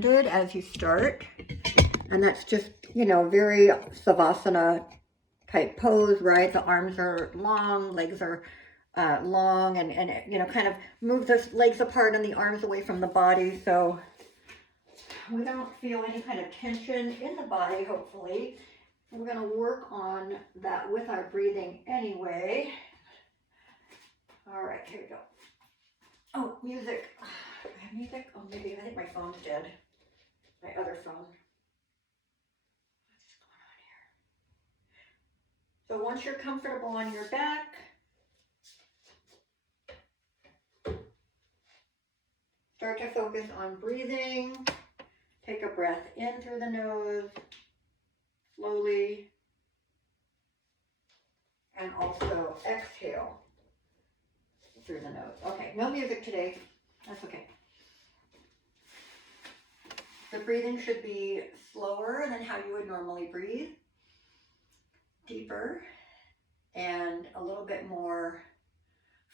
as you start, and that's just, you know, very Savasana type pose, right? The arms are long, legs are long, and you know, kind of move the legs apart and the arms away from the body, so we don't feel any kind of tension in the body, hopefully. We're going to work on that with our breathing anyway. All right, here we go. Oh, music. I have music? Oh, maybe, I think my phone's dead. My other phone. What's going on here? So once you're comfortable on your back, start to focus on breathing. Take a breath in through the nose, slowly, and also exhale through the nose. Okay, no music today. That's okay. The breathing should be slower than how you would normally breathe, deeper, and a little bit more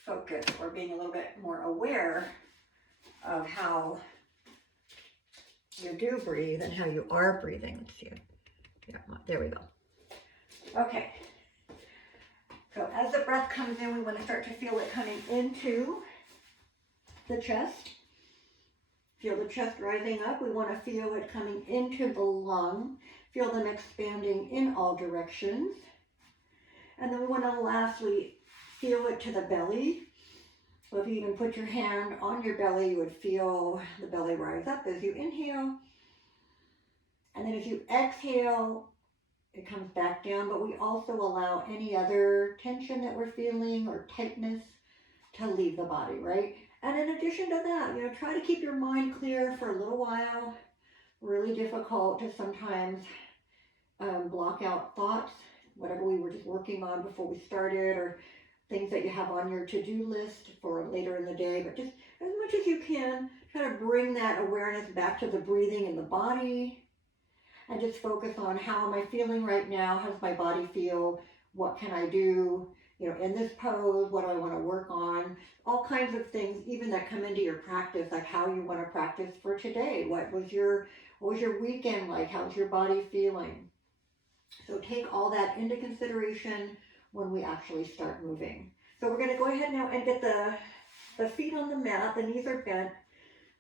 focused, or being a little bit more aware of how you do breathe and how you are breathing. Let's see. Yeah, there we go. Okay. So as the breath comes in, we want to start to feel it coming into the chest. Feel the chest rising up. We want to feel it coming into the lung. Feel them expanding in all directions. And then we want to lastly feel it to the belly. So if you even put your hand on your belly, you would feel the belly rise up as you inhale. And then as you exhale, it comes back down, but we also allow any other tension that we're feeling or tightness to leave the body, right? And in addition to that, you know, try to keep your mind clear for a little while. Really difficult to sometimes block out thoughts, whatever we were just working on before we started, or things that you have on your to-do list for later in the day. But just as much as you can, try to bring that awareness back to the breathing in the body, and just focus on how am I feeling right now? How does my body feel? What can I do? You know, in this pose, what do I want to work on? All kinds of things, even that come into your practice, like how you want to practice for today. What was your weekend like? How's your body feeling? So take all that into consideration when we actually start moving. So we're going to go ahead now and get the feet on the mat. The knees are bent.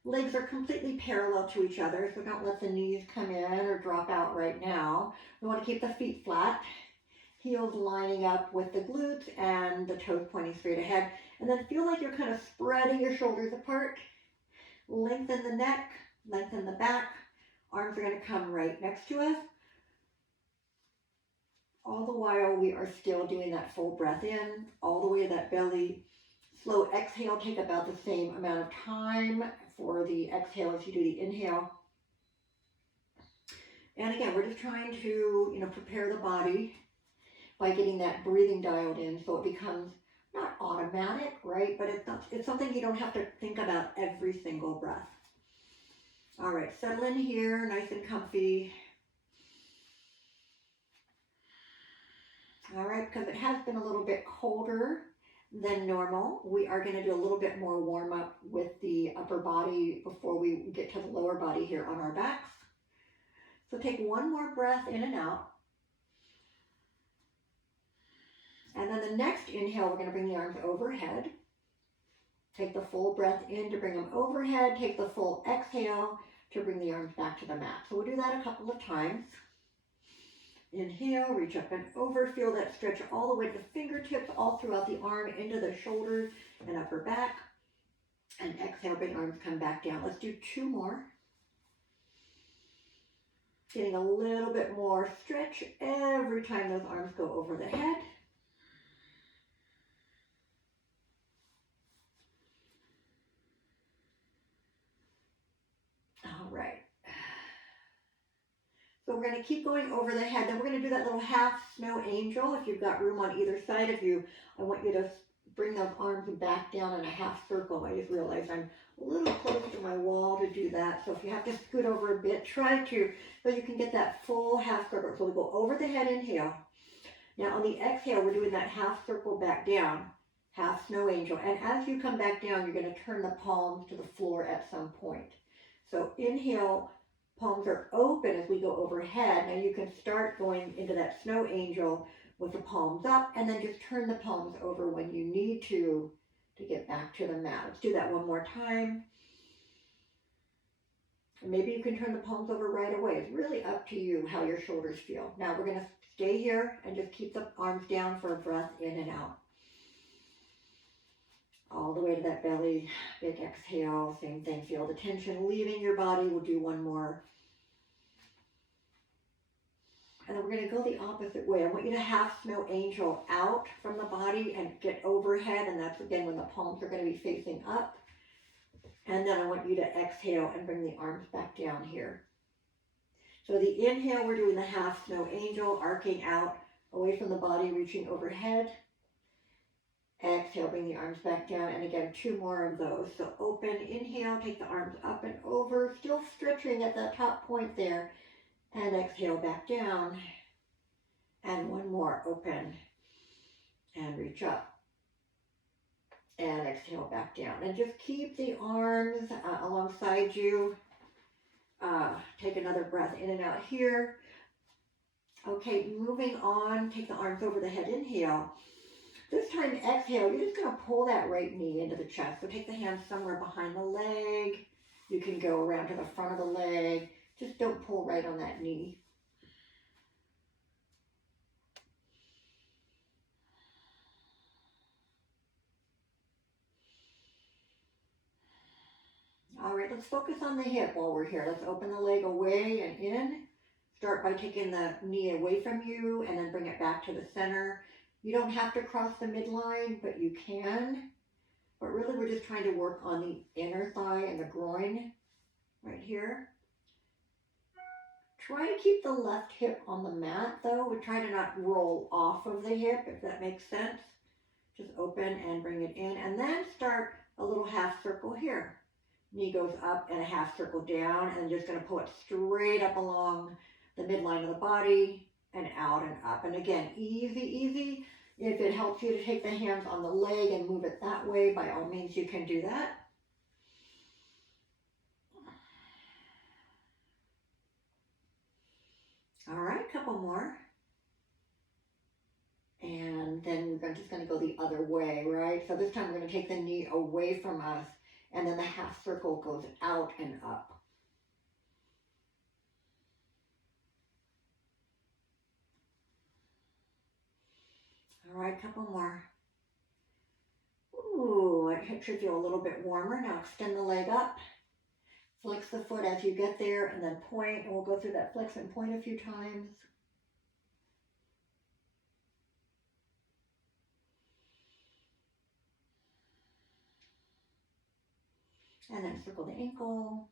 Legs are completely parallel to each other, so don't let the knees come in or drop out right now. We want to keep the feet flat, heels lining up with the glutes and the toes pointing straight ahead. And then feel like you're kind of spreading your shoulders apart. Lengthen the neck, lengthen the back. Arms are going to come right next to us. All the while we are still doing that full breath in, all the way to that belly. Slow exhale, take about the same amount of time for the exhale as you do the inhale. And again, we're just trying to, you know, prepare the body by getting that breathing dialed in so it becomes not automatic, right? But it's something you don't have to think about every single breath. All right, settle in here, nice and comfy. All right, because it has been a little bit colder than normal, we are going to do a little bit more warm up with the upper body before we get to the lower body here on our backs. So take one more breath in and out. And then the next inhale, we're going to bring the arms overhead. Take the full breath in to bring them overhead. Take the full exhale to bring the arms back to the mat. So we'll do that a couple of times. Inhale, reach up and over, feel that stretch all the way to the fingertips, all throughout the arm, into the shoulders and upper back. And exhale, bring arms come back down. Let's do two more. Getting a little bit more stretch every time those arms go over the head. All right. So we're going to keep going over the head. Then we're going to do that little half snow angel. If you've got room on either side of you, I want you to bring those arms back down in a half circle. I just realized I'm a little close to my wall to do that. So if you have to scoot over a bit, try to, so you can get that full half circle. So we go over the head, inhale. Now on the exhale, we're doing that half circle back down, half snow angel. And as you come back down, you're going to turn the palms to the floor at some point. So inhale, palms are open as we go overhead. Now you can start going into that snow angel with the palms up, and then just turn the palms over when you need to get back to the mat. Let's do that one more time. And maybe you can turn the palms over right away. It's really up to you how your shoulders feel. Now we're going to stay here and just keep the arms down for a breath in and out. All the way to that belly, big exhale, same thing. Feel the tension leaving your body. We'll do one more. And then we're going to go the opposite way. I want you to half snow angel out from the body and get overhead. And that's again when the palms are going to be facing up. And then I want you to exhale and bring the arms back down here. So the inhale, we're doing the half snow angel, arcing out away from the body, reaching overhead. Exhale, bring the arms back down. And again, two more of those. So open, inhale, take the arms up and over, still stretching at that top point there. And exhale back down. And one more, open and reach up. And exhale back down. And just keep the arms alongside you. Take another breath in and out here. Okay, moving on. Take the arms over the head. Inhale. This time, exhale. You're just going to pull that right knee into the chest. So take the hands somewhere behind the leg. You can go around to the front of the leg. Just don't pull right on that knee. All right, let's focus on the hip while we're here. Let's open the leg away and in. Start by taking the knee away from you and then bring it back to the center. You don't have to cross the midline, but you can. But really, we're just trying to work on the inner thigh and the groin right here. Try to keep the left hip on the mat, though. We try to not roll off of the hip, if that makes sense. Just open and bring it in. And then start a little half circle here. Knee goes up and a half circle down, and just going to pull it straight up along the midline of the body and out and up. And again, easy, easy. If it helps you to take the hands on the leg and move it that way, by all means, you can do that. All right, a couple more. And then we're just going to go the other way, right? So this time we're going to take the knee away from us, and then the half circle goes out and up. All right, a couple more. Ooh, it should feel a little bit warmer. Now extend the leg up. Flex the foot as you get there, and then point. And we'll go through that flex and point a few times. And then circle the ankle.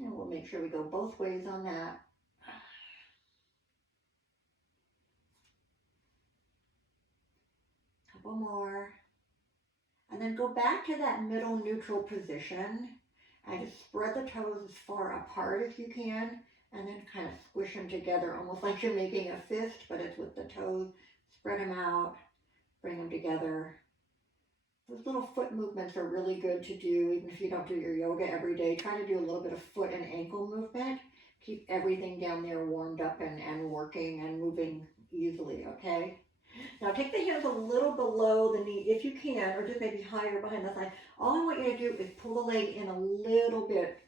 And we'll make sure we go both ways on that. Couple more. And then go back to that middle neutral position and just spread the toes as far apart as you can, and then kind of squish them together, almost like you're making a fist, but it's with the toes. Spread them out, bring them together. Those little foot movements are really good to do, even if you don't do your yoga every day. Try to do a little bit of foot and ankle movement. Keep everything down there warmed up and working and moving easily, okay? Now take the hands a little below the knee if you can, or just maybe higher behind the thigh. All I want you to do is pull the leg in a little bit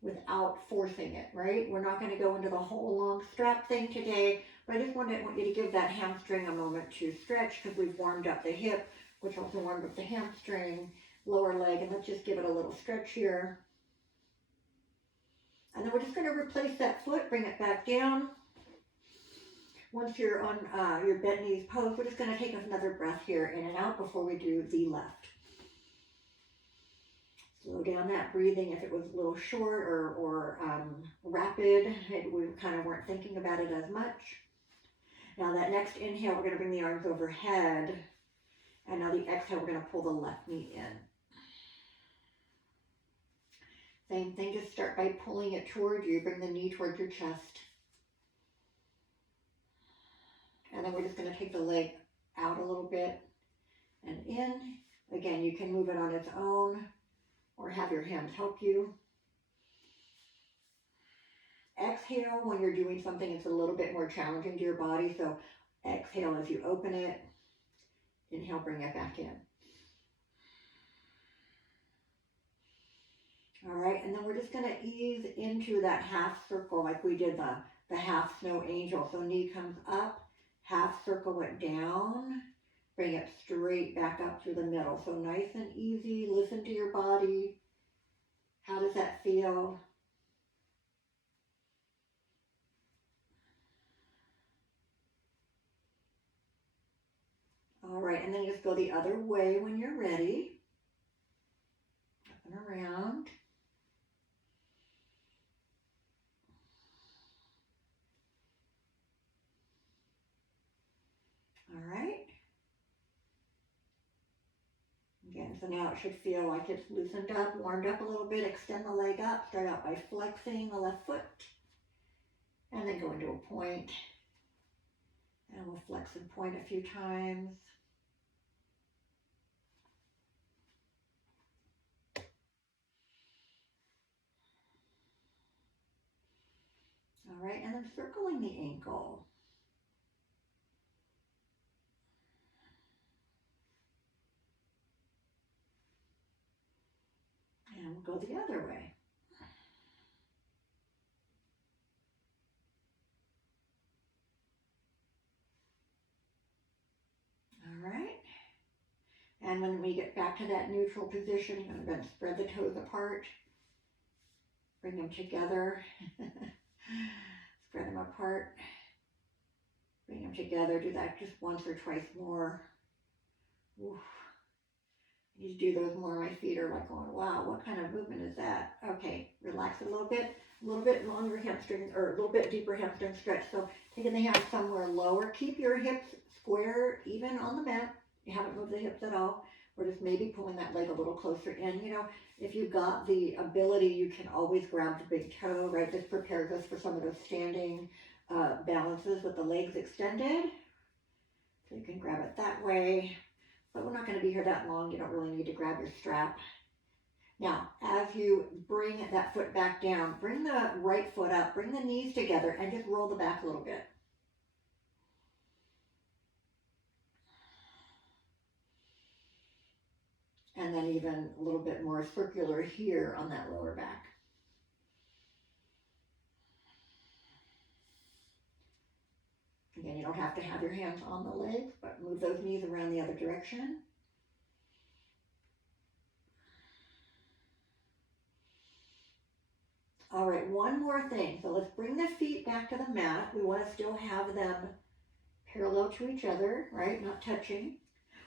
without forcing it, right? We're not going to go into the whole long strap thing today, but I just want you to give that hamstring a moment to stretch, because we've warmed up the hip, which also warmed up the hamstring, lower leg, and let's just give it a little stretch here. And then we're just going to replace that foot, bring it back down. Once you're on your bent knees pose, we're just going to take another breath here in and out before we do the left. Slow down that breathing if it was a little short or rapid. We kind of weren't thinking about it as much. Now that next inhale, we're going to bring the arms overhead. And now the exhale, we're going to pull the left knee in. Same thing, just start by pulling it toward you. Bring the knee towards your chest. And then we're just going to take the leg out a little bit and in. Again, you can move it on its own or have your hands help you. Exhale when you're doing something that's a little bit more challenging to your body. So exhale as you open it. Inhale, bring it back in. All right, and then we're just gonna ease into that half circle like we did the half snow angel. So knee comes up, half circle it down, bring it straight back up through the middle. So nice and easy, listen to your body. How does that feel? All right, and then just go the other way when you're ready. Up and around. All right. Again, so now it should feel like it's loosened up, warmed up a little bit. Extend the leg up. Start out by flexing the left foot. And then go into a point. And we'll flex and point a few times. All right, and then circling the ankle. And we'll go the other way. All right. And when we get back to that neutral position, I'm going to spread the toes apart. Bring them together. Spread them apart. Bring them together. Do that just once or twice more. Oof. I need to do those more. My feet are like going, wow, what kind of movement is that? Okay, relax it a little bit longer hamstring, or a little bit deeper hamstring stretch. So taking the hands somewhere lower. Keep your hips square, even on the mat. You haven't moved the hips at all. We're just maybe pulling that leg a little closer in. You know, if you've got the ability, you can always grab the big toe, right? This prepares us for some of those standing balances with the legs extended. So you can grab it that way. But we're not going to be here that long. You don't really need to grab your strap. Now, as you bring that foot back down, bring the right foot up, bring the knees together, and just roll the back a little bit. And then even a little bit more circular here on that lower back. Again, you don't have to have your hands on the legs, but move those knees around the other direction. All right, one more thing. So let's bring the feet back to the mat. We want to still have them parallel to each other, right? Not touching.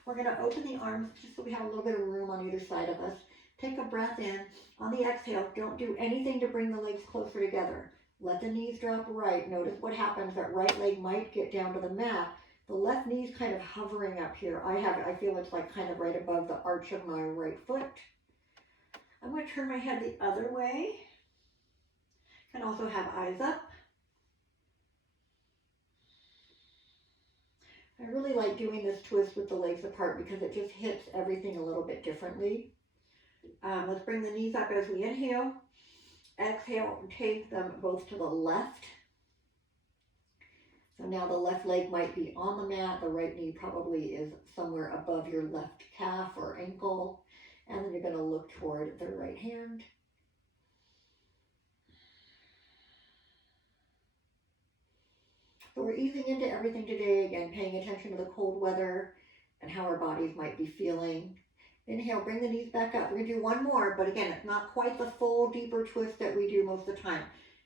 We're going to open the arms just so we have a little bit of room on either side of us. Take a breath in. On the exhale, don't do anything to bring the legs closer together. Let the knees drop right. Notice what happens. That right leg might get down to the mat. The left knee's kind of hovering up here. I feel it's like kind of right above the arch of my right foot. I'm going to turn my head the other way. Can also have eyes up. I really like doing this twist with the legs apart because it just hits everything a little bit differently. Let's bring the knees up as we inhale. Exhale, take them both to the left. So now the left leg might be on the mat. The right knee probably is somewhere above your left calf or ankle. And then you're going to look toward the right hand. So we're easing into everything today, again, paying attention to the cold weather and how our bodies might be feeling. Inhale, bring the knees back up. We're going to do one more, but again, it's not quite the full deeper twist that we do most of the time.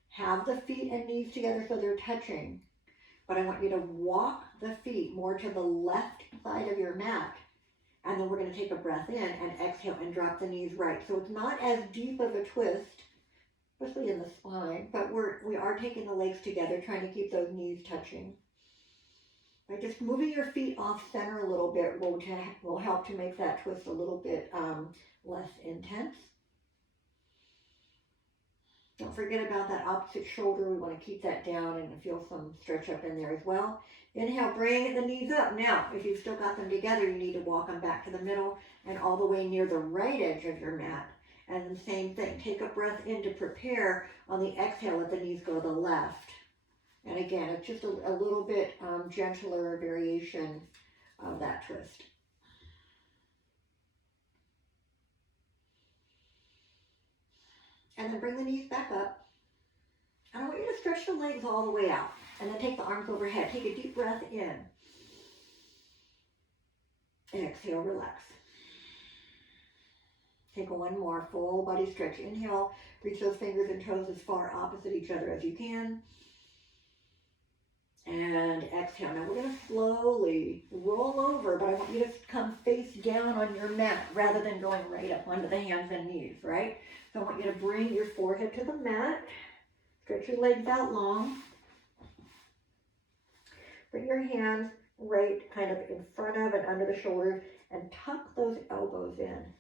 Have the feet and knees together so they're touching, but I want you to walk the feet more to the left side of your mat, and then we're going to take a breath in and exhale and drop the knees right. So it's not as deep of a twist, especially in the spine, but we are taking the legs together, trying to keep those knees touching. By just moving your feet off center a little bit will help to make that twist a little bit less intense. Don't forget about that opposite shoulder. We want to keep that down and feel some stretch up in there as well. Inhale, bring the knees up. Now, if you've still got them together, you need to walk them back to the middle and all the way near the right edge of your mat. And then same thing, take a breath in to prepare. On the exhale, let the knees go to the left. And again, it's just a little bit gentler variation of that twist. And then bring the knees back up. And I want you to stretch the legs all the way out. And then take the arms overhead. Take a deep breath in. Exhale, relax. Take one more full body stretch. Inhale, reach those fingers and toes as far opposite each other as you can. And exhale. Now we're going to slowly roll over, but I want you to come face down on your mat rather than going right up onto the hands and knees, right? So I want you to bring your forehead to the mat. Stretch your legs out long. Bring your hands right kind of in front of and under the shoulders and tuck those elbows in.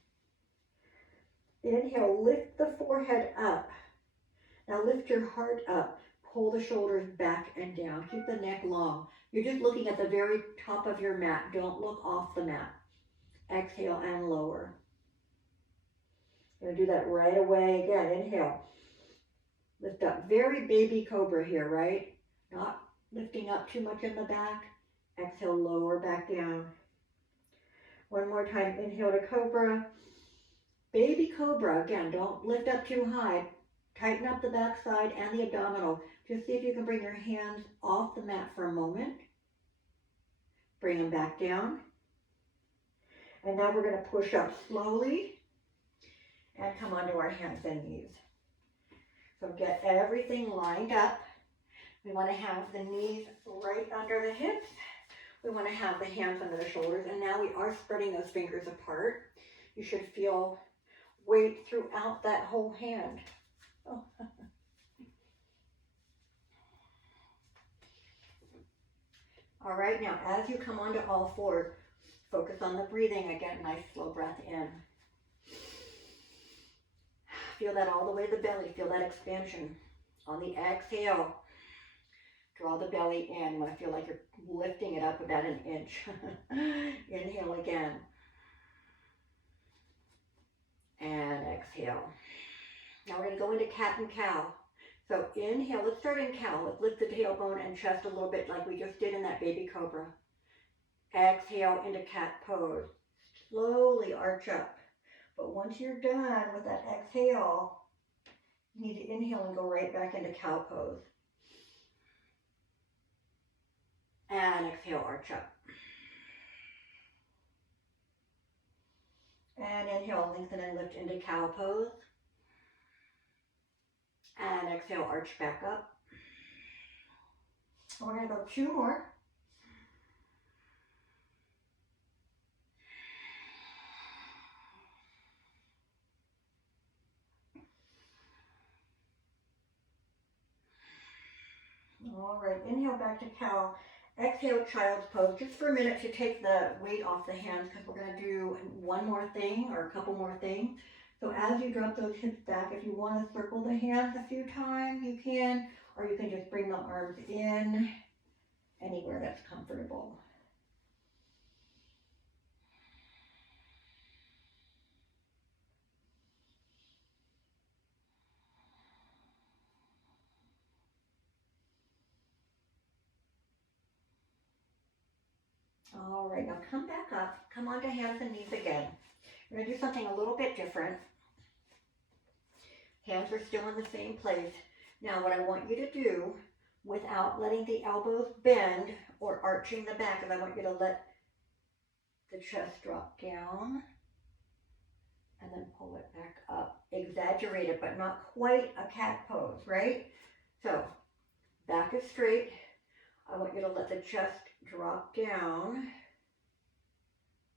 Inhale, lift the forehead up. Now lift your heart up. Pull the shoulders back and down. Keep the neck long. You're just looking at the very top of your mat. Don't look off the mat. Exhale and lower. You're going to do that right away. Again, inhale. Lift up. Very baby cobra here, right? Not lifting up too much in the back. Exhale, lower back down. One more time. Inhale to cobra. Baby cobra. Again, don't lift up too high. Tighten up the backside and the abdominal. Just see if you can bring your hands off the mat for a moment. Bring them back down. And now we're going to push up slowly and come onto our hands and knees. So get everything lined up. We want to have the knees right under the hips. We want to have the hands under the shoulders. And now we are spreading those fingers apart. You should feel weight throughout that whole hand. Oh. All right, now as you come onto all fours, focus on the breathing. Again, nice slow breath in. Feel that all the way to the belly. Feel that expansion. On the exhale, draw the belly in. You want to feel like you're lifting it up about an inch. Inhale again. And exhale. Now we're going to go into cat and cow. So inhale, let's start in cow. Let's lift the tailbone and chest a little bit like we just did in that baby cobra. Exhale into cat pose. Slowly arch up. But once you're done with that exhale, you need to inhale and go right back into cow pose. And exhale, arch up. And inhale, lengthen and lift into cow pose. And exhale, arch back up. We're going to go 2 more. All right, inhale back to cow. Exhale, child's pose. Just for a minute to take the weight off the hands because we're going to do one more thing or a couple more things. So as you drop those hips back, if you want to circle the hands a few times, you can, or you can just bring the arms in anywhere that's comfortable. All right, now come back up, come onto hands and knees again. We're going to do something a little bit different. Hands are still in the same place. Now what I want you to do, without letting the elbows bend or arching the back, is I want you to let the chest drop down and then pull it back up. Exaggerate it, but not quite a cat pose, right? So back is straight. I want you to let the chest drop down.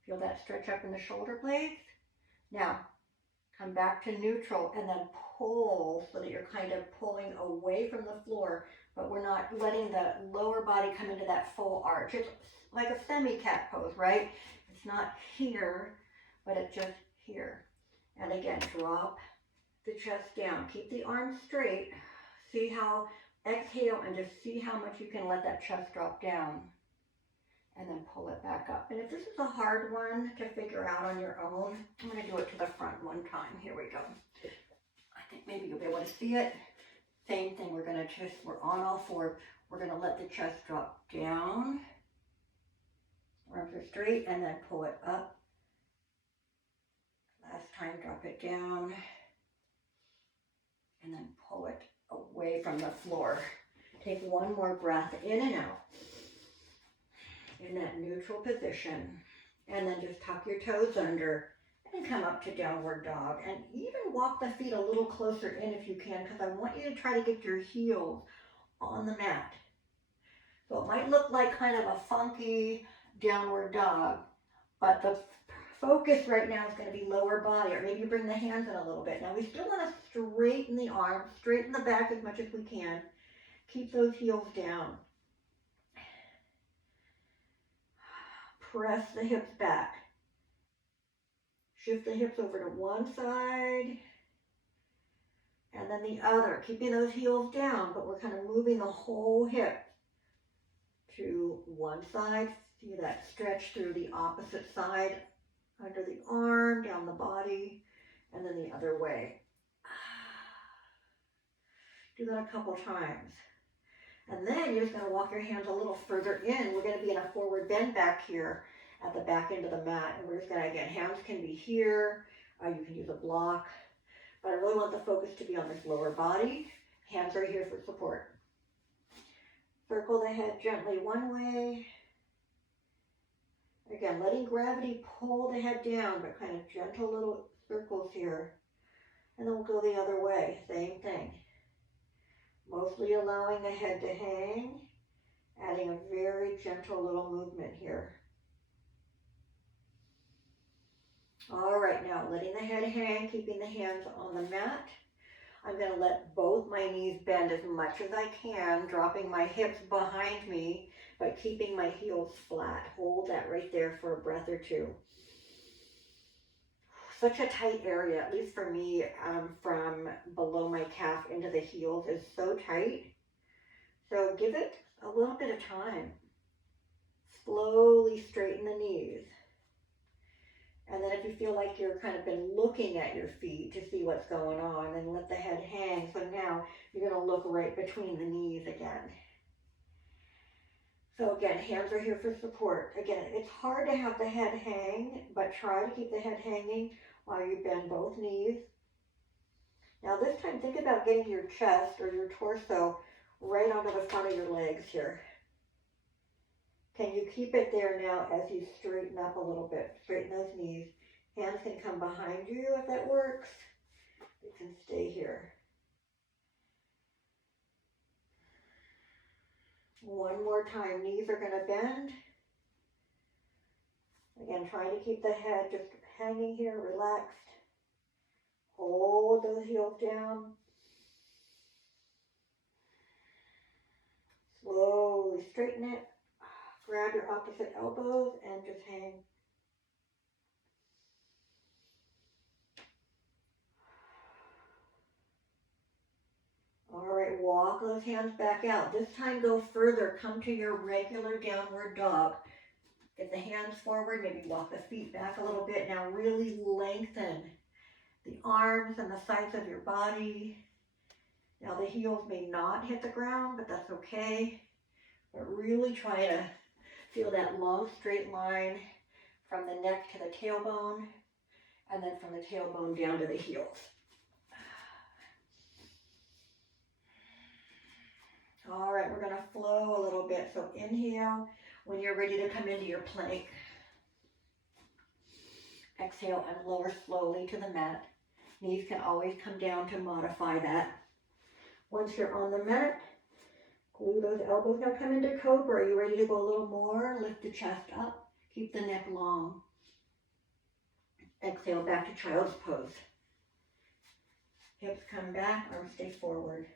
Feel that stretch up in the shoulder blades. Now, come back to neutral and then pull so that you're kind of pulling away from the floor, but we're not letting the lower body come into that full arch. It's like a semi-cat pose, right? It's not here, but it's just here. And again, drop the chest down. Keep the arms straight. See how, exhale and just see how much you can let that chest drop down. And then pull it back up. And if this is a hard one to figure out on your own, I'm going to do it to the front one time. Here we go. I think maybe you'll be able to see it. Same thing, we're on all fours. We're going to let the chest drop down. Arms are straight and then pull it up. Last time, drop it down. And then pull it away from the floor. Take one more breath in and out. In that neutral position, and then just tuck your toes under and come up to downward dog, and even walk the feet a little closer in if you can, because I want you to try to get your heels on the mat. So it might look like kind of a funky downward dog, but the focus right now is going to be lower body, or maybe you bring the hands in a little bit. Now we still want to straighten the arms, straighten the back as much as we can. Keep those heels down. Press the hips back. Shift the hips over to one side and then the other, keeping those heels down, but we're kind of moving the whole hip to one side. See that stretch through the opposite side, under the arm, down the body, and then the other way. Do that a couple times. And then you're just going to walk your hands a little further in. We're going to be in a forward bend back here at the back end of the mat. And we're just going to, again, hands can be here. You can use a block. But I really want the focus to be on this lower body. Hands are here for support. Circle the head gently one way. Again, letting gravity pull the head down, but kind of gentle little circles here. And then we'll go the other way. Same thing. Mostly allowing the head to hang, adding a very gentle little movement here. All right, now letting the head hang, keeping the hands on the mat. I'm going to let both my knees bend as much as I can, dropping my hips behind me, but keeping my heels flat. Hold that right there for a breath or two. Such a tight area, at least for me, from below my calf into the heels is so tight. So give it a little bit of time. Slowly straighten the knees. And then if you feel like you're kind of been looking at your feet to see what's going on, then let the head hang. So now you're going to look right between the knees again. So again, hands are here for support. Again, it's hard to have the head hang, but try to keep the head hanging while you bend both knees. Now this time, think about getting your chest or your torso right onto the front of your legs here. Can you keep it there now as you straighten up a little bit? Straighten those knees. Hands can come behind you if that works. You can stay here. One more time, knees are going to bend. Again, trying to keep the head just hanging here, relaxed. Hold those heels down. Slowly straighten it. Grab your opposite elbows and just hang. All right, walk those hands back out. This time go further. Come to your regular downward dog. Get the hands forward, maybe walk the feet back a little bit. Now really lengthen the arms and the sides of your body. Now the heels may not hit the ground, but that's okay. But really try to feel that long straight line from the neck to the tailbone, and then from the tailbone down to the heels. All right, we're going to flow a little bit. So inhale when you're ready to come into your plank. Exhale and lower slowly to the mat. Knees can always come down to modify that. Once you're on the mat, glue those elbows. Now come into cobra. Are you ready to go a little more? Lift the chest up. Keep the neck long. Exhale back to child's pose. Hips come back, arms stay forward.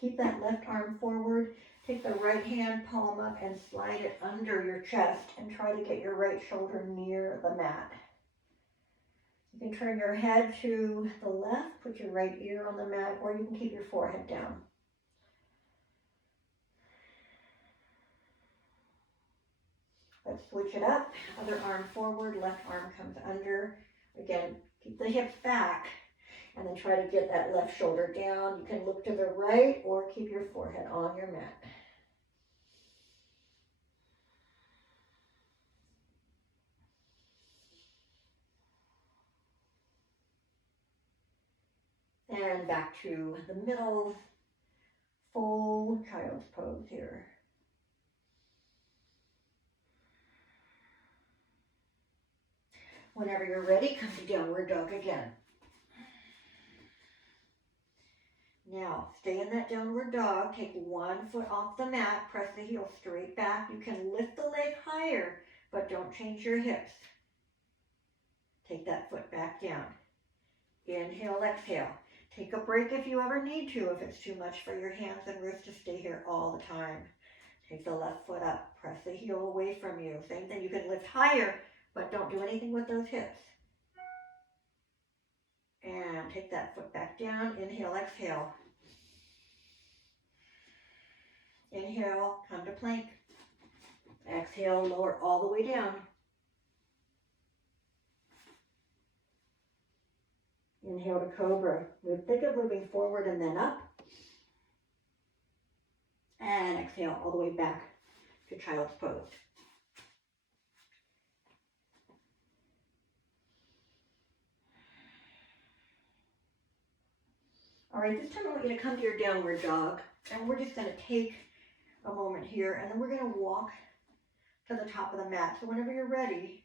Keep that left arm forward. Take the right hand palm up and slide it under your chest and try to get your right shoulder near the mat. You can turn your head to the left, put your right ear on the mat, or you can keep your forehead down. Let's switch it up. Other arm forward, left arm comes under. Again, keep the hips back and then try to get that left shoulder down. You can look to the right or keep your forehead on your mat. And back to the middle, full child's pose here. Whenever you're ready, come to downward dog again. Now, stay in that downward dog. Take one foot off the mat. Press the heel straight back. You can lift the leg higher, but don't change your hips. Take that foot back down. Inhale, exhale. Take a break if you ever need to, if it's too much for your hands and wrists to stay here all the time. Take the left foot up. Press the heel away from you. Same thing. You can lift higher, but don't do anything with those hips. And take that foot back down. Inhale, exhale. Inhale, come to plank. Exhale, lower all the way down. Inhale to cobra. Think of moving forward and then up. And exhale all the way back to child's pose. All right, this time I want you to come to your downward dog, and we're just going to take a moment here, and then we're going to walk to the top of the mat. So whenever you're ready,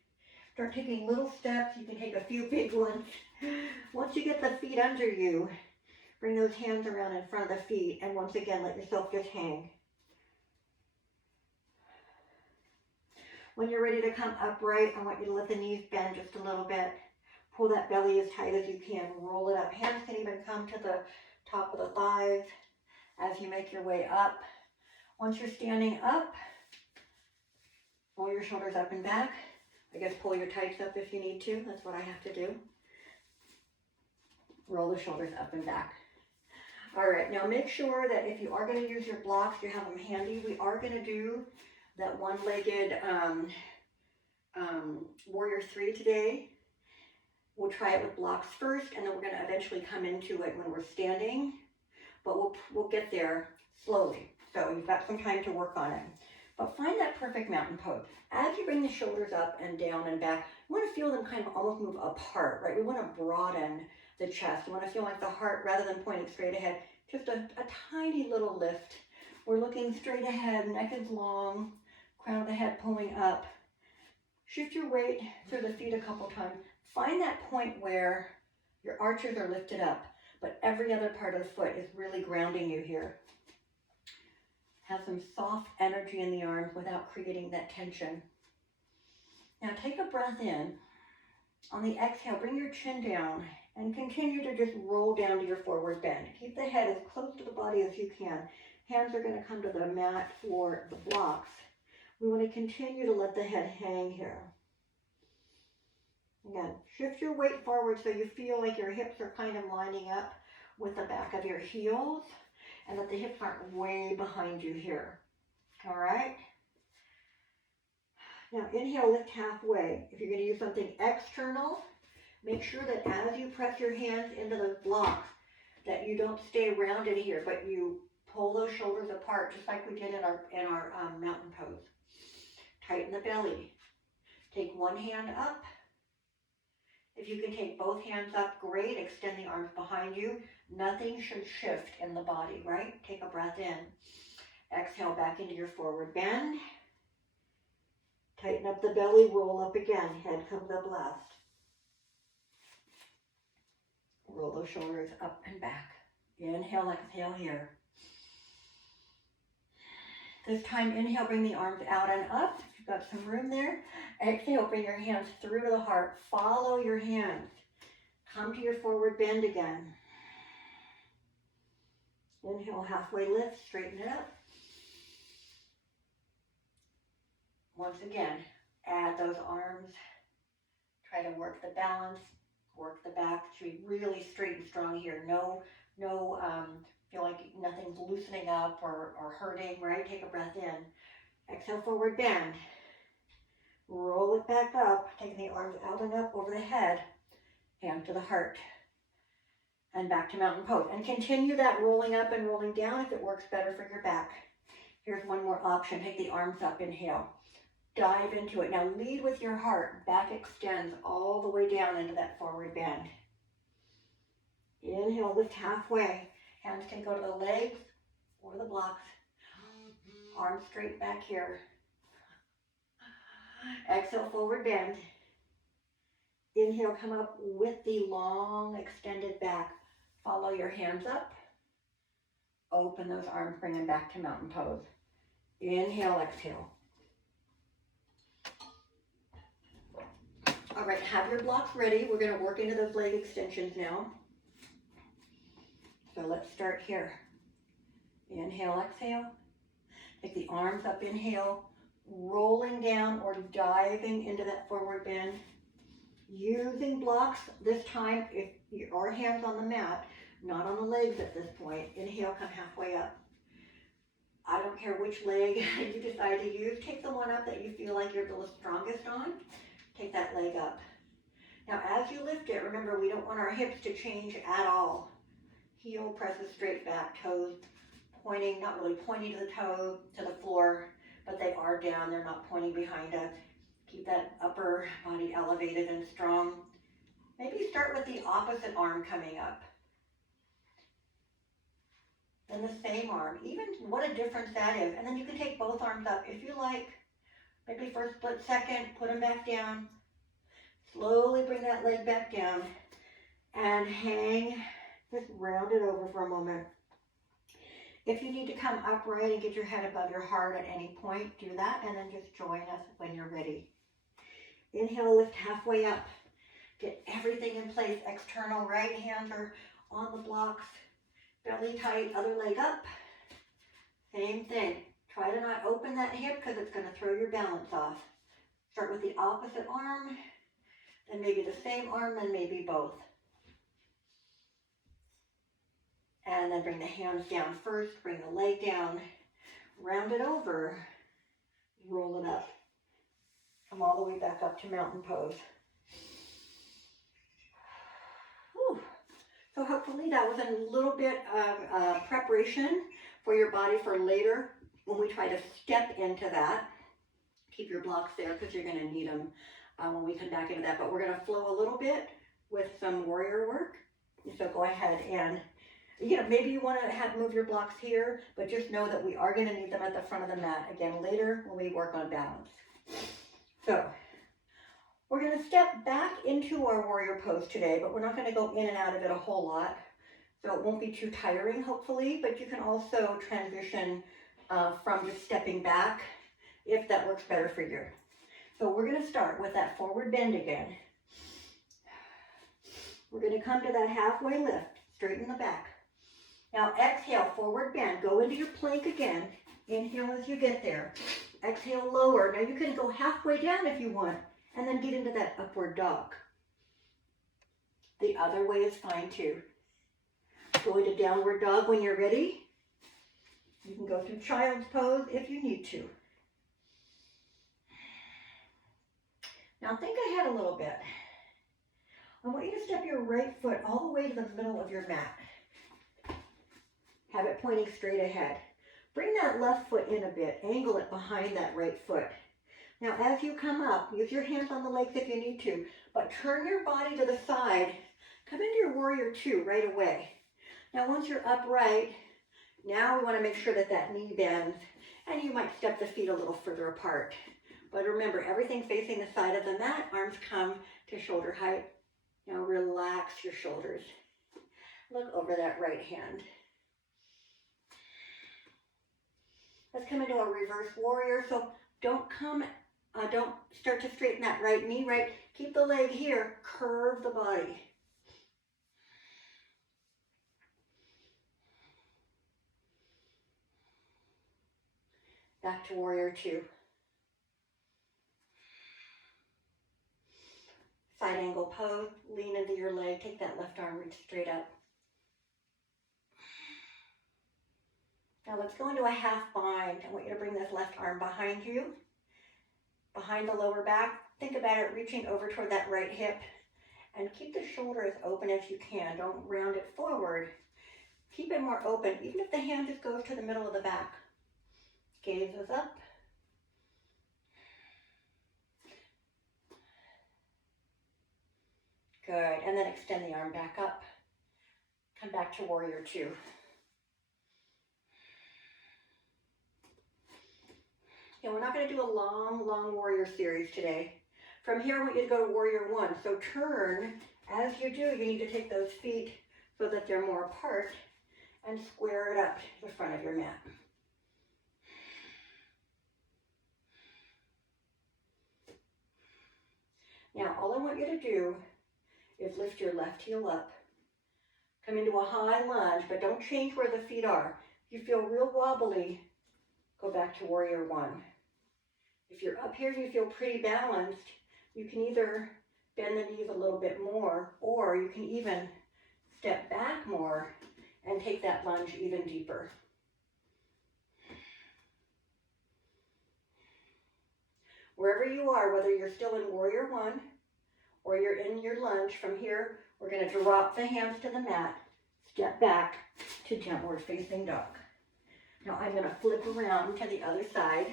start taking little steps. You can take a few big ones. Once you get the feet under you, bring those hands around in front of the feet, and once again, let yourself just hang. When you're ready to come upright, I want you to let the knees bend just a little bit. Pull that belly as tight as you can. Roll it up. Hands can even come to the top of the thighs as you make your way up. Once you're standing up, roll your shoulders up and back. I guess pull your tights up if you need to. That's what I have to do. Roll the shoulders up and back. All right, now make sure that if you are going to use your blocks, you have them handy. We are going to do that one-legged Warrior 3 today. We'll try it with blocks first, and then we're going to eventually come into it when we're standing, but we'll get there slowly. So you've got some time to work on it. But find that perfect mountain pose. As you bring the shoulders up and down and back, you want to feel them kind of almost move apart, right? We want to broaden the chest. You want to feel like the heart, rather than pointing straight ahead, just a tiny little lift. We're looking straight ahead, neck is long, crown of the head pulling up. Shift your weight through the feet a couple times. Find that point where your arches are lifted up, but every other part of the foot is really grounding you here. Have some soft energy in the arms without creating that tension. Now take a breath in. On the exhale, bring your chin down and continue to just roll down to your forward bend. Keep the head as close to the body as you can. Hands are going to come to the mat for the blocks. We want to continue to let the head hang here. Again, shift your weight forward so you feel like your hips are kind of lining up with the back of your heels and that the hips aren't way behind you here. All right? Now inhale, lift halfway. If you're going to use something external, make sure that as you press your hands into those blocks, that you don't stay rounded here, but you pull those shoulders apart, just like we did in our mountain pose. Tighten the belly. Take one hand up. If you can take both hands up, great. Extend the arms behind you. Nothing should shift in the body, right? Take a breath in. Exhale back into your forward bend. Tighten up the belly, roll up again. Head comes up last. Roll those shoulders up and back. Inhale, exhale here. This time, inhale, bring the arms out and up. You've got some room there. Exhale, bring your hands through to the heart. Follow your hands. Come to your forward bend again. Inhale, halfway lift, straighten it up. Once again, add those arms. Try to work the balance Work the back. Should be really straight and strong here. No, feel like nothing's loosening up or hurting, right? Take a breath in. Exhale, forward bend. Roll it back up, taking the arms out and up over the head, hand to the heart, and back to mountain pose. And continue that rolling up and rolling down if it works better for your back. Here's one more option. Take the arms up, inhale. Dive into it. Now lead with your heart. Back extends all the way down into that forward bend. Inhale, lift halfway. Hands can go to the legs or the blocks. Arms straight back here. Exhale, forward bend. Inhale, come up with the long extended back. Follow your hands up. Open those arms, bring them back to mountain pose. Inhale, exhale. All right, have your blocks ready. We're going to work into those leg extensions now. So let's start here. Inhale, exhale. Take the arms up, inhale. Rolling down or diving into that forward bend. Using blocks this time, if you are hands on the mat, not on the legs at this point. Inhale, come halfway up. I don't care which leg you decide to use. Take the one up that you feel like you're the strongest on. Take that leg up. Now as you lift it, remember we don't want our hips to change at all. Heel presses straight back, toes pointing, not really pointing to the toe, to the floor, but they are down, they're not pointing behind us. Keep that upper body elevated and strong. Maybe start with the opposite arm coming up. Then the same arm, even what a difference that is. And then you can take both arms up if you like. Maybe for a split second, put them back down. Slowly bring that leg back down and hang, just round it over for a moment. If you need to come upright and get your head above your heart at any point, do that, and then just join us when you're ready. Inhale, lift halfway up. Get everything in place. External right hands are on the blocks. Belly tight, other leg up. Same thing. Try to not open that hip because it's going to throw your balance off. Start with the opposite arm, then maybe the same arm, then maybe both. And then bring the hands down first, bring the leg down, round it over, roll it up. Come all the way back up to mountain pose. Whew. So hopefully that was a little bit of preparation for your body for later when we try to step into that. Keep your blocks there because you're going to need them when we come back into that. But we're going to flow a little bit with some warrior work. So go ahead and, maybe you want to move your blocks here, but just know that we are going to need them at the front of the mat again later when we work on balance. So we're going to step back into our warrior pose today, but we're not going to go in and out of it a whole lot. So it won't be too tiring, hopefully, but you can also transition from just stepping back if that works better for you. So we're going to start with that forward bend again. We're going to come to that halfway lift, straighten the back. Now exhale, forward bend. Go into your plank again. Inhale as you get there. Exhale, lower. Now you can go halfway down if you want, and then get into that upward dog. The other way is fine too. Go into downward dog when you're ready. You can go through child's pose if you need to. Now think ahead a little bit. I want you to step your right foot all the way to the middle of your mat. Have it pointing straight ahead. Bring that left foot in a bit. Angle it behind that right foot. Now as you come up, use your hands on the legs if you need to, but turn your body to the side. Come into your warrior two right away. Now once you're upright, now we want to make sure that that knee bends, and you might step the feet a little further apart. But remember, everything facing the side of the mat, arms come to shoulder height. Now relax your shoulders. Look over that right hand. Let's come into a reverse warrior. So don't start to straighten that right knee, right? Keep the leg here, curve the body. Back to warrior two. Side angle pose, lean into your leg. Take that left arm, reach straight up. Now let's go into a half bind. I want you to bring this left arm behind you, behind the lower back. Think about it reaching over toward that right hip, and keep the shoulder as open as you can. Don't round it forward. Keep it more open, even if the hand just goes to the middle of the back. Gaze is up. Good, and then extend the arm back up. Come back to warrior two. Okay, we're not gonna do a long warrior series today. From here, I want you to go to warrior one. So turn, as you do, you need to take those feet so that they're more apart and square it up to the front of your mat. Now, all I want you to do is lift your left heel up. Come into a high lunge, but don't change where the feet are. If you feel real wobbly, go back to warrior one. If you're up here and you feel pretty balanced, you can either bend the knees a little bit more, or you can even step back more and take that lunge even deeper. Wherever you are, whether you're still in warrior one or you're in your lunge, from here, we're going to drop the hands to the mat, step back to downward facing dog. Now I'm going to flip around to the other side.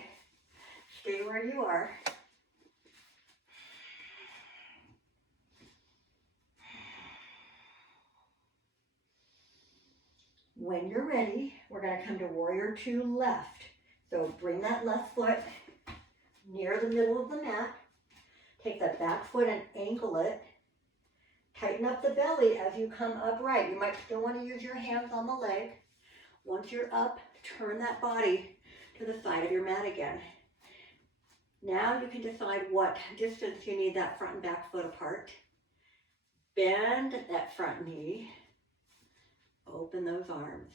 Stay where you are. When you're ready, we're going to come to warrior two left. So bring that left foot near the middle of the mat. Take that back foot and ankle it. Tighten up the belly as you come upright. You might still want to use your hands on the leg. Once you're up, turn that body to the side of your mat again. Now you can decide what distance you need that front and back foot apart. Bend that front knee. Open those arms.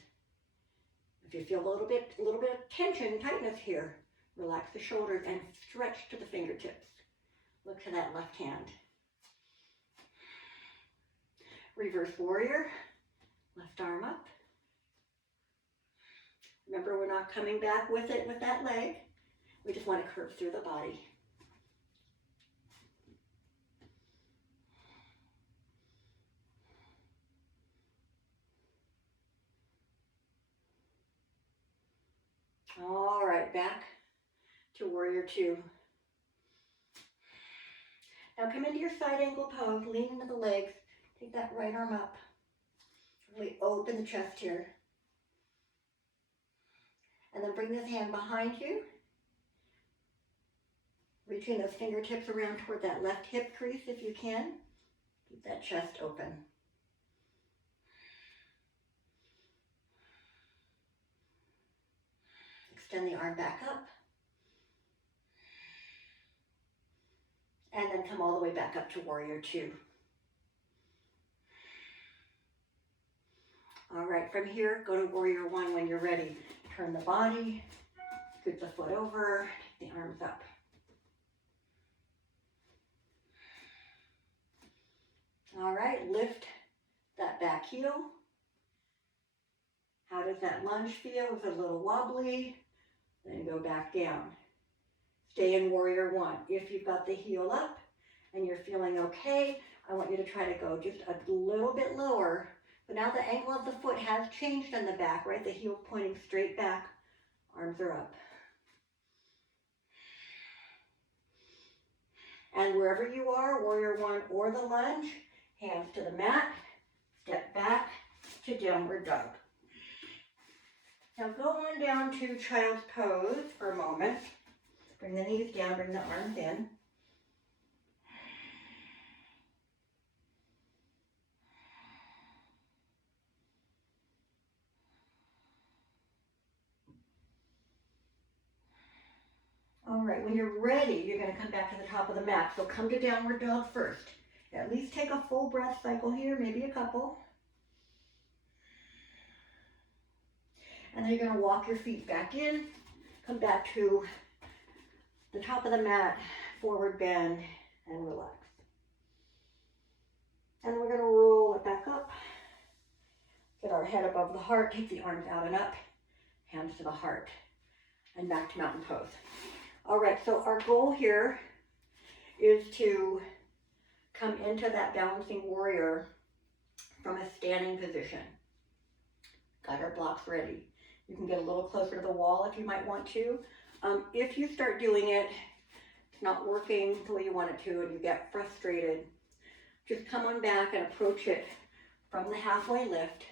If you feel a little bit of tension, tightness here, relax the shoulders and stretch to the fingertips. Look to that left hand. Reverse warrior, left arm up. Remember, we're not coming back with it with that leg. We just want to curve through the body. All right, back to warrior two. Now come into your side angle pose, lean into the legs, take that right arm up. Really open the chest here. And then bring this hand behind you. Reaching those fingertips around toward that left hip crease if you can. Keep that chest open. Extend the arm back up. And then come all the way back up to warrior two. All right, from here, go to warrior one when you're ready. Turn the body, scoot the foot over, take the arms up. All right, lift that back heel. How does that lunge feel? Is it a little wobbly? Then go back down. Stay in warrior one. If you've got the heel up and you're feeling okay, I want you to try to go just a little bit lower. But now the angle of the foot has changed in the back, right? The heel pointing straight back, arms are up. And wherever you are, warrior one or the lunge, hands to the mat, step back to downward dog. Now go on down to child's pose for a moment. Bring the knees down, bring the arms in. All right, when you're ready, you're going to come back to the top of the mat. So come to downward dog first. At least take a full breath cycle here, maybe a couple. And then you're going to walk your feet back in, come back to the top of the mat, forward bend, and relax. And then we're head above the heart, take the arms out and up, hands to the heart, and back to mountain pose. All right, so our goal here is to come into that balancing warrior from a standing position. Got our blocks ready. You can get a little closer to the wall if you might want to. If you start doing it, it's not working the way you want it to, and you get frustrated, just come on back and approach it from the halfway lift,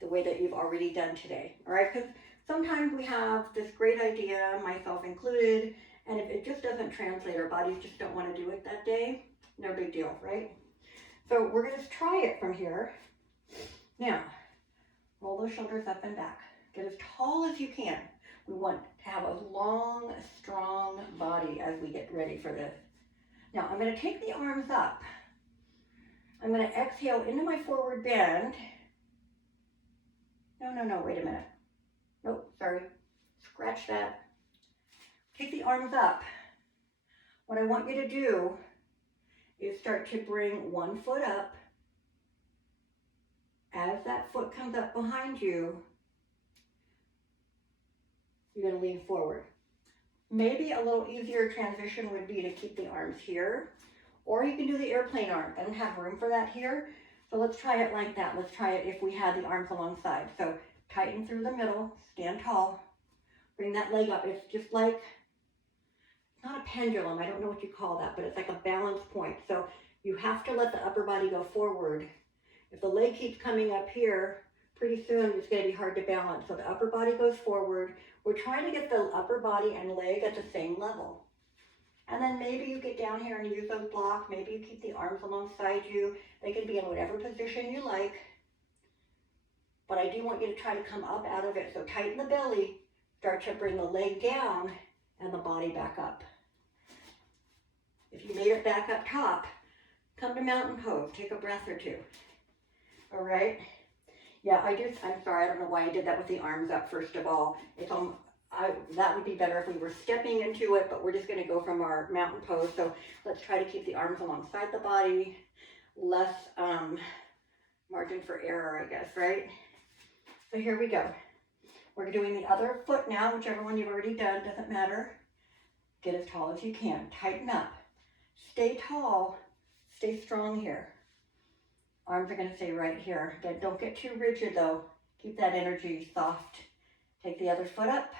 the way that you've already done today. All right, because sometimes we have this great idea, myself included, and if it just doesn't translate, our bodies just don't want to do it that day, no big deal, right? So we're going to try it from here. Now, roll those shoulders up and back. Get as tall as you can. We want to have a long, strong body as we get ready for this. Now, I'm going to take the arms up. I'm going to exhale into my forward bend. No, wait a minute. Nope, sorry. Scratch that. Take the arms up. What I want you to do is start to bring one foot up. As that foot comes up behind you, you're going to lean forward. Maybe a little easier transition would be to keep the arms here, or you can do the airplane arm. I don't have room for that here, so let's try it like that. Let's try it if we had the arms alongside. So tighten through the middle, stand tall, bring that leg up. It's just like, it's not a pendulum, I don't know what you call that, but it's like a balance point. So you have to let the upper body go forward. If the leg keeps coming up here, pretty soon it's going to be hard to balance. So the upper body goes forward. We're trying to get the upper body and leg at the same level. And then maybe you get down here and use those blocks. Maybe you keep the arms alongside you. They can be in whatever position you like. But I do want you to try to come up out of it. So tighten the belly, start to bring the leg down and the body back up. If you made it back up top, come to mountain pose. Take a breath or two. All right? Yeah, I'm sorry, I don't know why I did that with the arms up first of all. That would be better if we were stepping into it, but we're just going to go from our mountain pose. So let's try to keep the arms alongside the body, less margin for error, I guess, right? So here we go. We're doing the other foot now, whichever one you've already done, doesn't matter. Get as tall as you can. Tighten up. Stay tall. Stay strong here. Arms are going to stay right here. Again, don't get too rigid though. Keep that energy soft. Take the other foot up.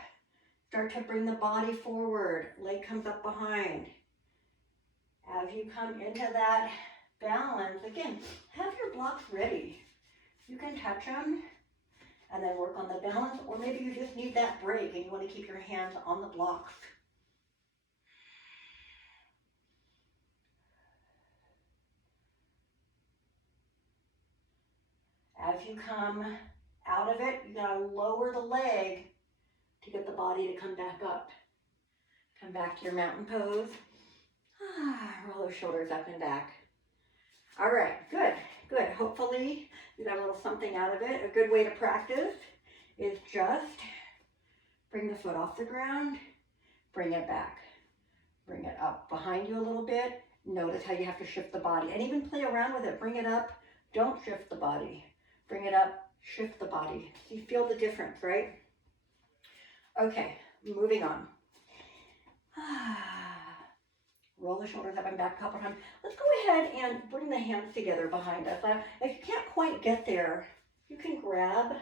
Start to bring the body forward. Leg comes up behind. As you come into that balance, again, have your blocks ready. You can touch them and then work on the balance, or maybe you just need that break and you want to keep your hands on the blocks. As you come out of it, you gotta lower the leg to get the body to come back up. Come back to your mountain pose. Roll those shoulders up and back. All right, good. Hopefully you got a little something out of it. A good way to practice is just bring the foot off the ground, bring it back. Bring it up behind you a little bit. Notice how you have to shift the body and even play around with it. Bring it up, don't shift the body. Bring it up, shift the body. So you feel the difference, right? Okay, moving on. Roll the shoulders up and back a couple times. Let's go ahead and bring the hands together behind us. If you can't quite get there, you can grab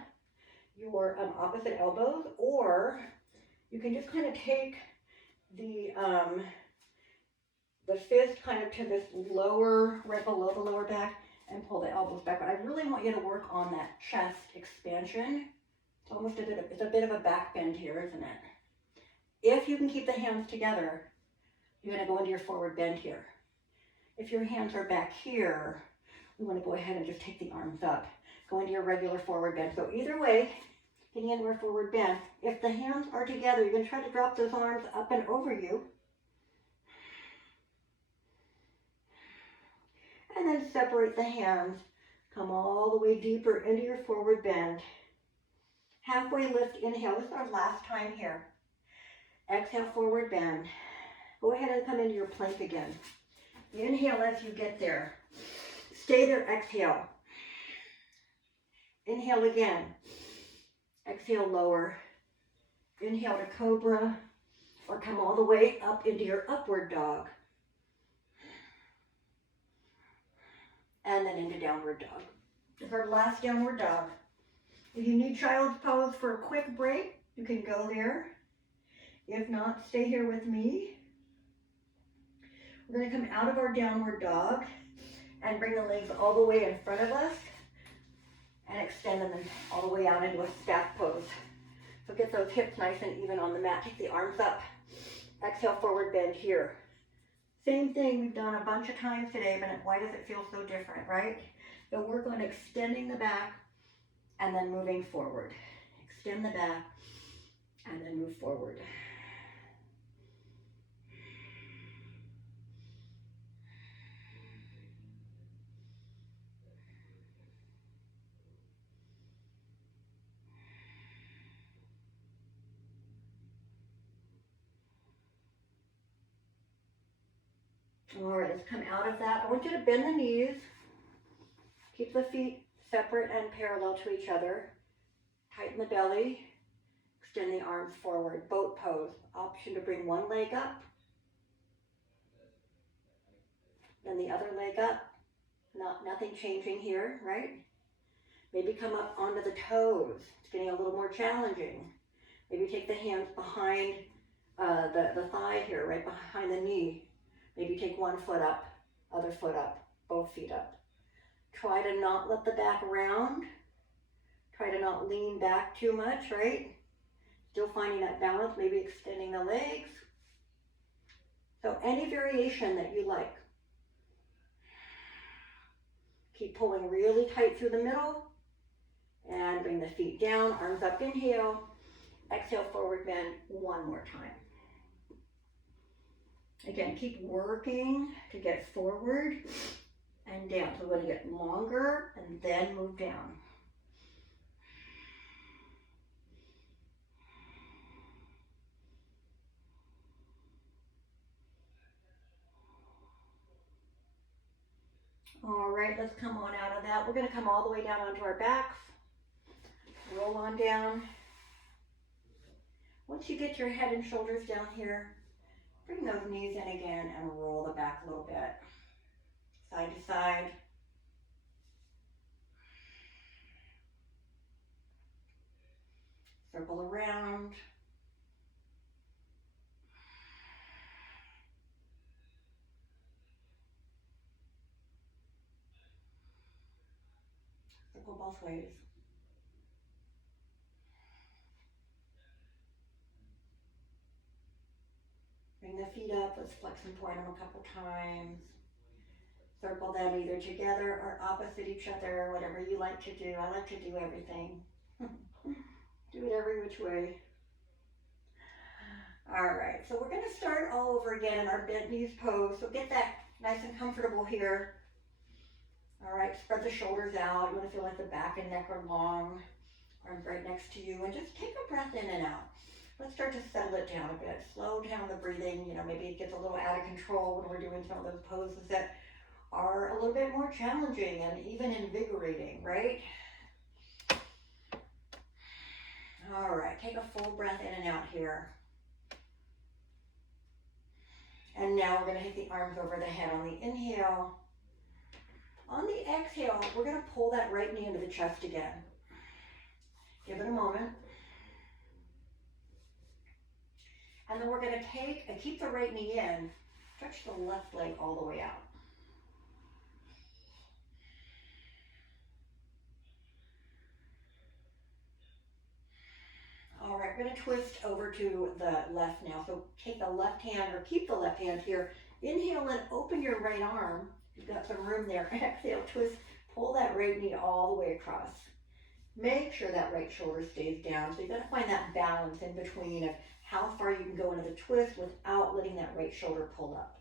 your opposite elbows, or you can just kind of take the fist kind of to this lower, right below the lower back, and pull the elbows back. But I really want you to work on that chest expansion. It's almost it's a bit of a back bend here, isn't it? If you can keep the hands together, you're going to go into your forward bend here. If your hands are back here, we want to go ahead and just take the arms up. Go into your regular forward bend. So either way, getting into our forward bend. If the hands are together, you're going to try to drop those arms up and over you. And then separate the hands. Come all the way deeper into your forward bend. Halfway lift, inhale. This is our last time here. Exhale, forward bend. Go ahead and come into your plank again. Inhale as you get there. Stay there, exhale. Inhale again. Exhale, lower. Inhale to cobra, or come all the way up into your upward dog. And then into downward dog. This is our last downward dog. If you need child's pose for a quick break, you can go there. If not, stay here with me. We're going to come out of our downward dog and bring the legs all the way in front of us and extend them all the way out into a staff pose. So get those hips nice and even on the mat. Take the arms up. Exhale, forward bend here. Same thing we've done a bunch of times today, but why does it feel so different, right? So work on extending the back and then moving forward. Extend the back and then move forward. All right, let's come out of that. I want you to bend the knees. Keep the feet separate and parallel to each other. Tighten the belly. Extend the arms forward. Boat pose. Option to bring one leg up. Then the other leg up. Nothing changing here, right? Maybe come up onto the toes. It's getting a little more challenging. Maybe take the hands behind the thigh here, right behind the knee. Maybe take one foot up, other foot up, both feet up. Try to not let the back round. Try to not lean back too much, right? Still finding that balance, maybe extending the legs. So any variation that you like. Keep pulling really tight through the middle. And bring the feet down, arms up, inhale. Exhale, forward bend one more time. Again, keep working to get forward and down. So we're going to get longer and then move down. All right, let's come on out of that. We're going to come all the way down onto our backs. Roll on down. Once you get your head and shoulders down here, bring those knees in again and roll the back a little bit. Side to side. Circle around. Circle both ways. Bring the feet up. Let's flex and point them a couple times. Circle them either together or opposite each other, whatever you like to do. I like to do everything. Do it every which way. All right, so we're going to start all over again in our bent knees pose. So get that nice and comfortable here. All right, spread the shoulders out. You want to feel like the back and neck are long. Arms right next to you. And just take a breath in and out. Let's start to settle it down a bit. Slow down the breathing. You know, maybe it gets a little out of control when we're doing some of those poses that are a little bit more challenging and even invigorating, right? All right, take a full breath in and out here. And now we're going to hit the arms over the head on the inhale. On the exhale, we're going to pull that right knee into the chest again. Give it a moment. And then we're going to take and keep the right knee in, stretch the left leg all the way out. All right, we're going to twist over to the left now. So take the left hand, or keep the left hand here. Inhale and open your right arm. You've got some room there. Exhale, twist, pull that right knee all the way across. Make sure that right shoulder stays down. So you've got to find that balance in between of how far you can go into the twist without letting that right shoulder pull up.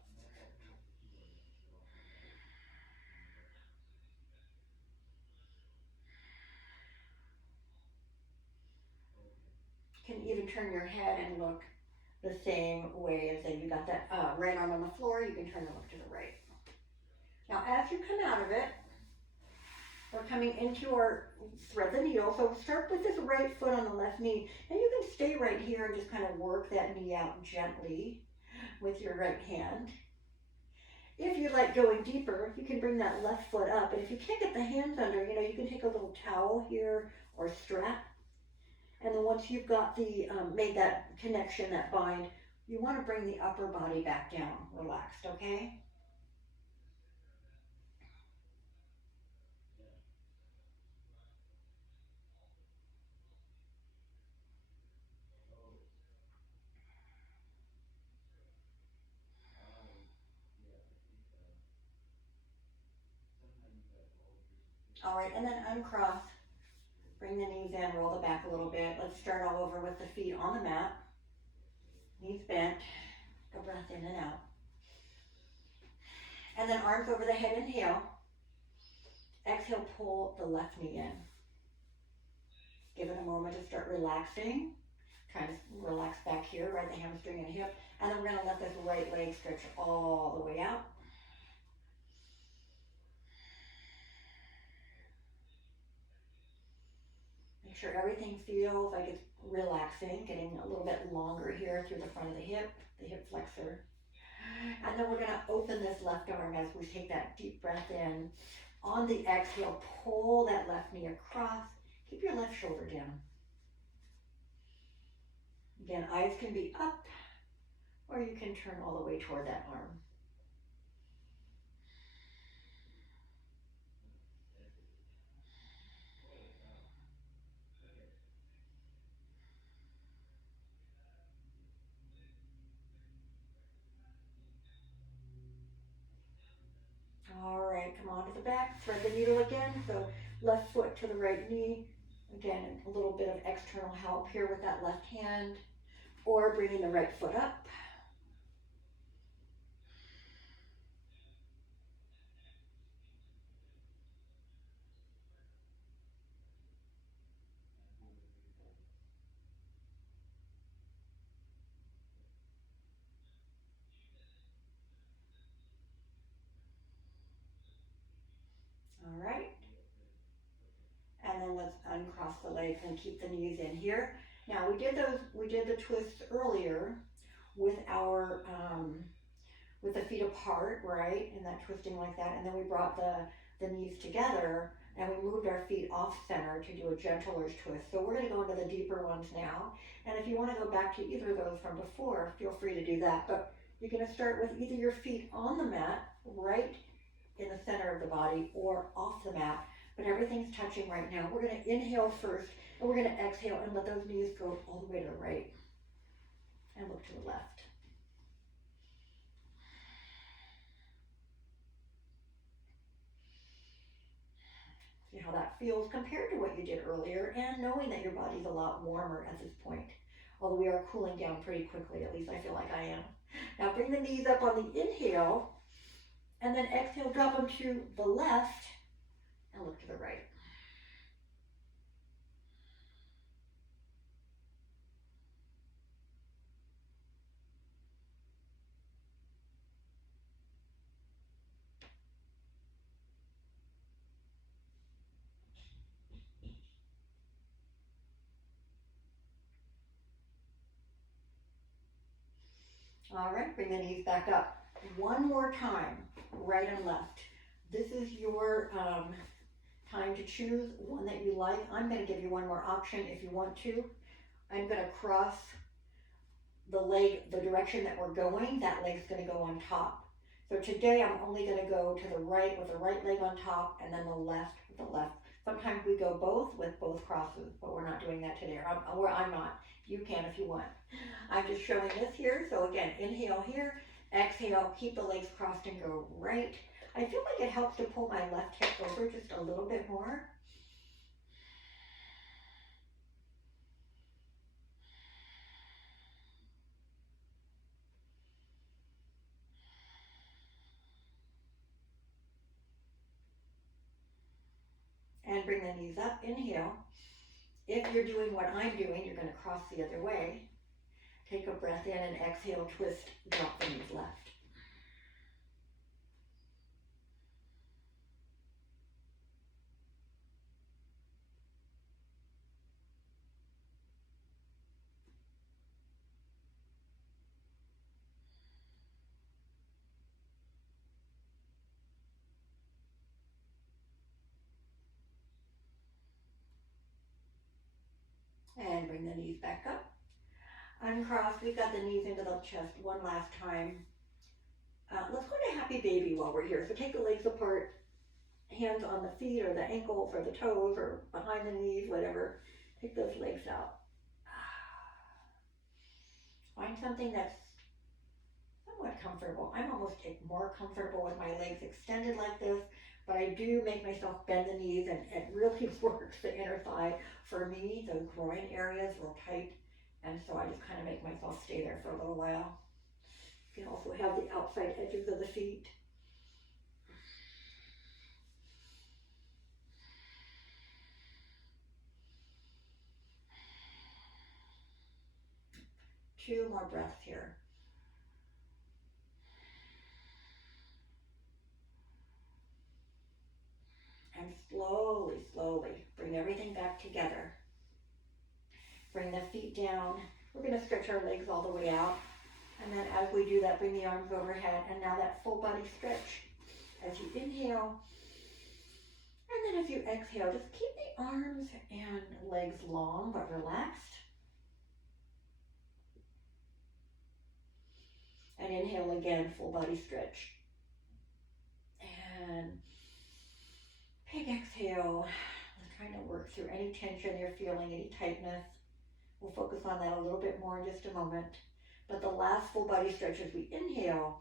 You can even turn your head and look the same way as if you got that right arm on the floor, you can turn and look to the right. Now as you come out of it, We're coming into our thread the needle. So start with this right foot on the left knee. And you can stay right here and just kind of work that knee out gently with your right hand. If you like going deeper, you can bring that left foot up. And if you can't get the hands under, you can take a little towel here or strap. And then once you've got the made that connection, that bind, you want to bring the upper body back down, relaxed, okay? All right, and then uncross. Bring the knees in, roll the back a little bit. Let's start all over with the feet on the mat. Knees bent. Take a breath in and out. And then arms over the head, inhale. Exhale, pull the left knee in. Give it a moment to start relaxing. Kind of relax back here, right, the hamstring and hip. And then we're going to let this right leg stretch all the way out. Make sure everything feels like it's relaxing, getting a little bit longer here through the front of the hip flexor. And then we're going to open this left arm as we take that deep breath in. On the exhale, pull that left knee across. Keep your left shoulder down. Again, eyes can be up, or you can turn all the way toward that arm. All right, come on to the back, thread the needle again. So left foot to the right knee. Again, a little bit of external help here with that left hand, or bringing the right foot up. All right. And then let's uncross the legs and keep the knees in here. Now we did the twists earlier with our, with the feet apart, right? And that twisting like that. And then we brought the knees together and we moved our feet off center to do a gentler twist. So we're gonna go into the deeper ones now. And if you wanna go back to either of those from before, feel free to do that. But you're gonna start with either your feet on the mat, right in the center of the body, or off the mat. But everything's touching right now. We're going to inhale first, and we're going to exhale and let those knees go all the way to the right. And look to the left. See how that feels compared to what you did earlier, and knowing that your body's a lot warmer at this point. Although we are cooling down pretty quickly, at least I feel like I am. Now bring the knees up on the inhale, and then exhale, drop them to the left, and look to the right. All right, bring the knees back up. One more time, right and left. This is your time to choose one that you like. I'm going to give you one more option if you want to. I'm going to cross the leg the direction that we're going. That leg's going to go on top. So today I'm only going to go to the right with the right leg on top, and then the left with the left. Sometimes we go both with both crosses, but we're not doing that today. I'm not. You can if you want. I'm just showing this here. So again, inhale here, exhale, keep the legs crossed and go right. I feel like it helps to pull my left hip over just a little bit more. And bring the knees up, inhale. If you're doing what I'm doing, you're going to cross the other way. Take a breath in and exhale, twist, drop the knees left. And bring the knees back up. Uncross, we got the knees into the chest one last time. Let's go to happy baby while we're here. So take the legs apart, hands on the feet or the ankles or the toes or behind the knees, whatever. Take those legs out. Find something that's somewhat comfortable. I'm almost more comfortable with my legs extended like this, but I do make myself bend the knees, and it really works the inner thigh. For me, the groin area is real tight, and so I just kind of make myself stay there for a little while. You can also have the outside edges of the feet. Two more breaths here. And slowly, slowly bring everything back together. Bring the feet down. We're going to stretch our legs all the way out. And then as we do that, bring the arms overhead. And now that full body stretch as you inhale. And then as you exhale, just keep the arms and legs long but relaxed. And inhale again, full body stretch. And big exhale. Let's try to work through any tension you're feeling, any tightness. We'll focus on that a little bit more in just a moment. But the last full body stretch as we inhale.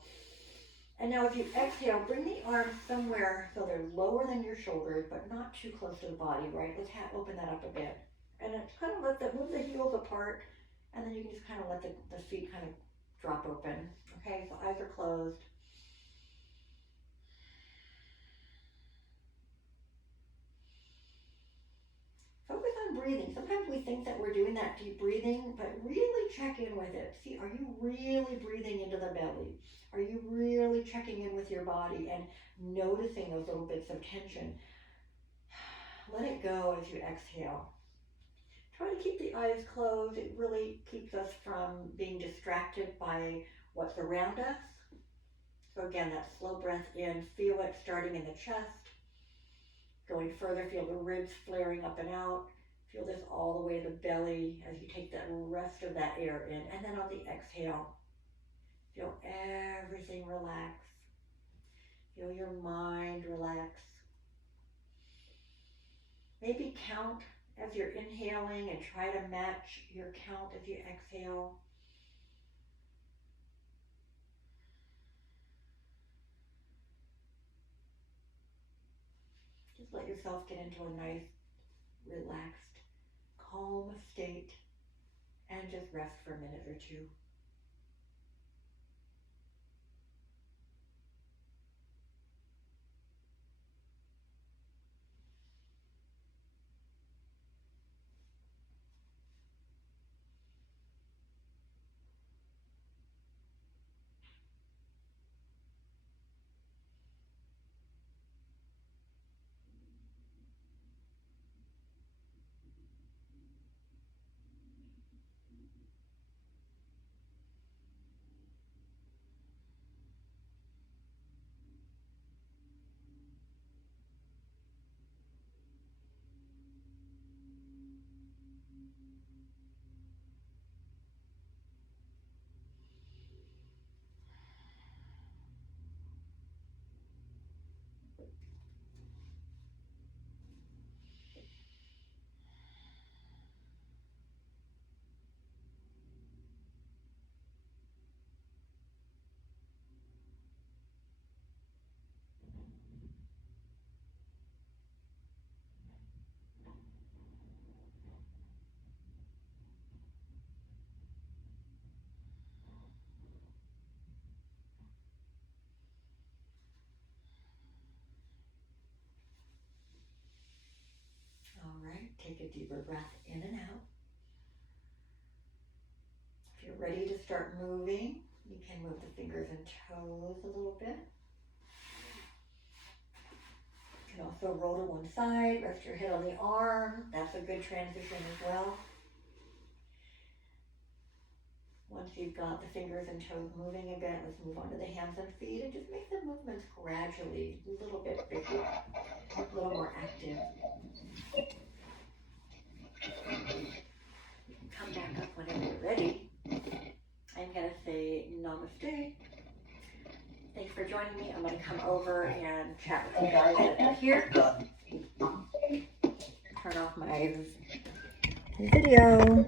And now as you exhale, bring the arms somewhere so they're lower than your shoulders, but not too close to the body, right? Let's open that up a bit. And then kind of move the heels apart, and then you can just kind of let the feet kind of drop open. Okay, so eyes are closed. Focus on breathing. Sometimes we think that we're doing that deep breathing, but really check in with it. See, are you really breathing into the belly? Are you really checking in with your body and noticing those little bits of tension? Let it go as you exhale. Try to keep the eyes closed. It really keeps us from being distracted by what's around us. So again, that slow breath in, feel it starting in the chest. Going further, feel the ribs flaring up and out. Feel this all the way to the belly as you take the rest of that air in. And then on the exhale, feel everything relax. Feel your mind relax. Maybe count as you're inhaling and try to match your count as you exhale. Just let yourself get into a nice, relaxed, calm state and just rest for a minute or two. All right, take a deeper breath in and out. If you're ready to start moving, you can move the fingers and toes a little bit. You can also roll to one side, rest your head on the arm. That's a good transition as well. Once you've got the fingers and toes moving a bit, let's move on to the hands and feet and just make the movements gradually a little bit bigger, a little more active. Thanks for joining me. I'm going to come over and chat with you guys over here. Turn off my video.